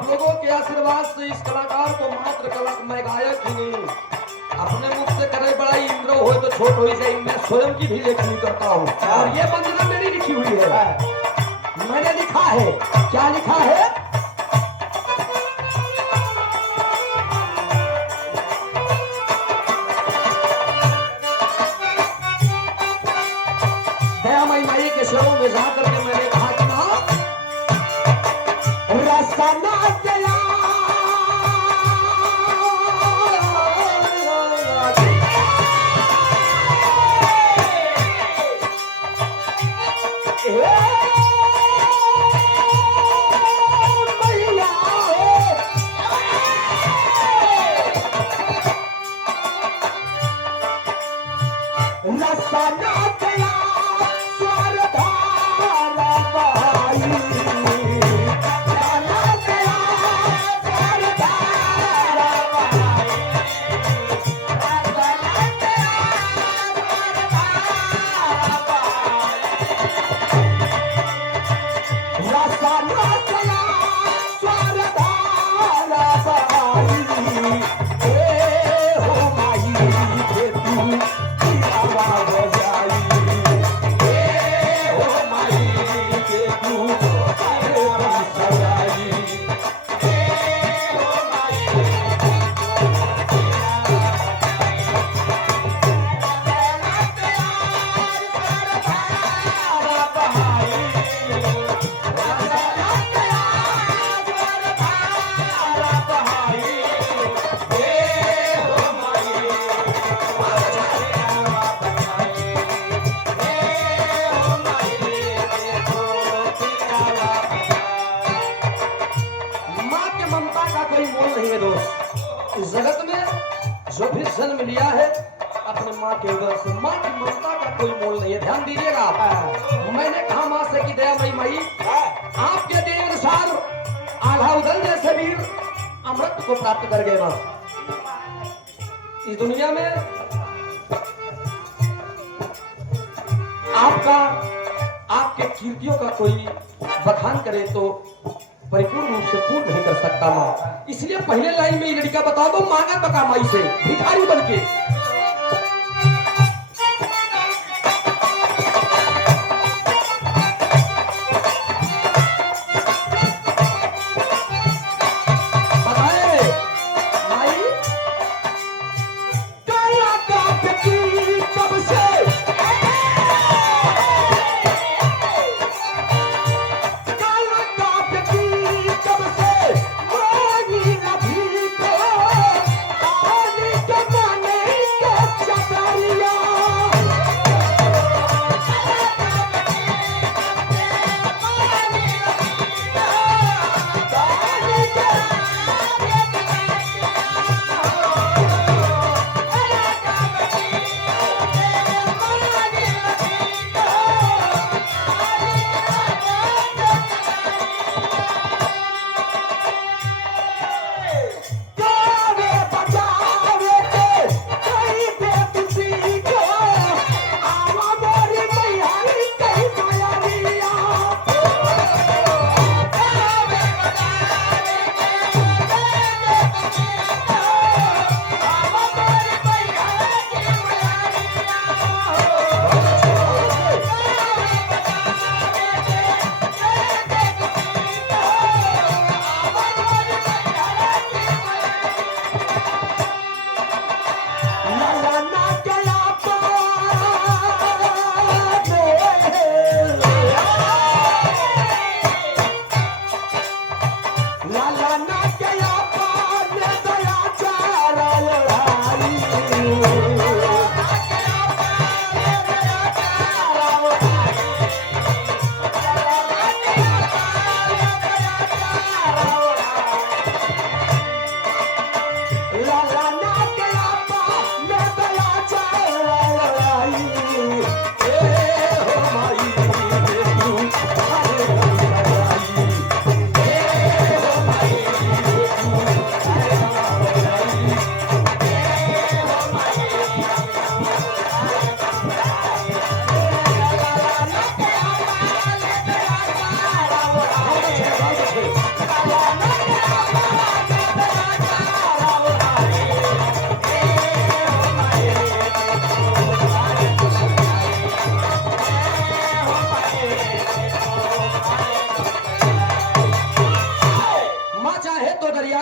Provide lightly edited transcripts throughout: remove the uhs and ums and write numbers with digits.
आप लोगों के आशीर्वाद से इस कलाकार को मात्र कलक मैं गायक ही नहीं, अपने मुख से करे बड़ा इंद्र हो तो छोट हो जाए, मैं स्वयं की भी लेखनी करता हूँ। और ये वंदना मेरी लिखी हुई है, मैंने लिखा है। क्या लिखा है? दयामयी माई के शरणों में जाकर के मैंने कहा कि मां रसना चला जगत में जो भी जन्म लिया है अपने माँ के उदर से, माँ की ममता का कोई मोल नहीं है। ध्यान दीजिएगा आप, मैंने कहा माँ से कि दयामयी माई आपके दिए अनुसार आधा उदल जैसे वीर अमृत को प्राप्त कर गए। माँ इस दुनिया में आपका आपके कीर्तियों का कोई बखान करे तो परिपूर्ण रूप से पूर्ण नहीं कर सकता माँ। इसलिए पहले लाइन में ये लड़का बता दो, मांगा बका माई से भिखारी बनके। बताए माई काया काप की कब से कब से मांगी नभी को आने के माने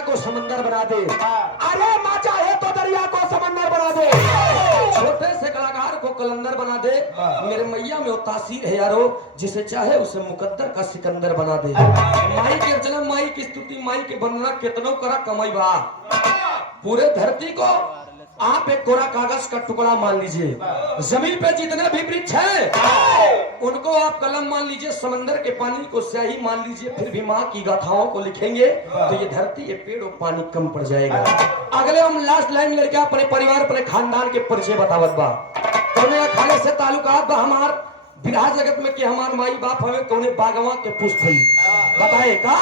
को समंदर बना दे, अरे माँ चाहे तो दरिया को समंदर बना दे, छोटे से कलाकार को कलंदर बना दे। मेरे मैया में वो तासीर है यारो, जिसे चाहे उसे मुकद्दर का सिकंदर बना दे। माई के अर्चना, माई की स्तुति, माई के वंदना कितनों करा कमाई बा। पूरे धरती को आप एक कोरा कागज का टुकड़ा मान लीजिए, जमीन पे जितने भी वृक्ष हैं उनको आप कलम मान लीजिए, समंदर के पानी को स्याही मान लीजिए, फिर भी माँ की गाथाओं को लिखेंगे तो ये धरती, ये पेड़ और पानी कम पड़ जाएगा। अगले हम लास्ट लाइन में लेके अपने परिवार, अपने खानदान के परिचय बतावत बा। कौने अखाड़े से ताल्लुकात बा हमार विराह जगत में, कि हमार माई बाप हमें कौने बागवा के पुष्प है, बताए का।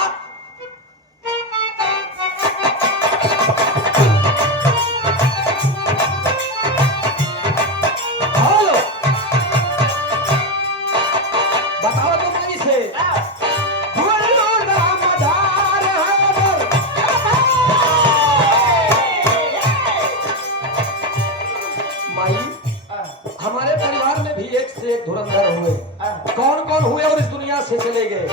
हमारे परिवार में भी एक से एक धुरंधर हुए, कौन कौन हुए और इस दुनिया से चले गए।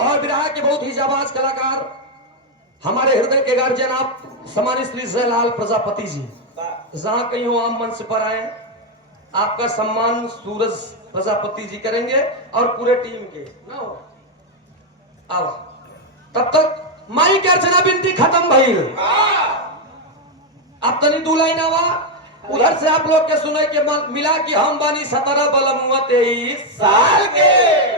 और विराह के बहुत ही जाबाज कलाकार हमारे हृदय के गार्जियन आप सम्मानित श्री जयलाल प्रजापति जी, जहां कहीं हो आप मंच पर आए, आपका सम्मान सूरज प्रजापति जी करेंगे और पूरे टीम के ना हो। अब तब तक माई के अर्चना बिनती खत्म भइल, अब तनी दू लाइन आवा उधर से आप लोग के सुने के मिला कि हम बानी 17 बलमुआ 23 साल के।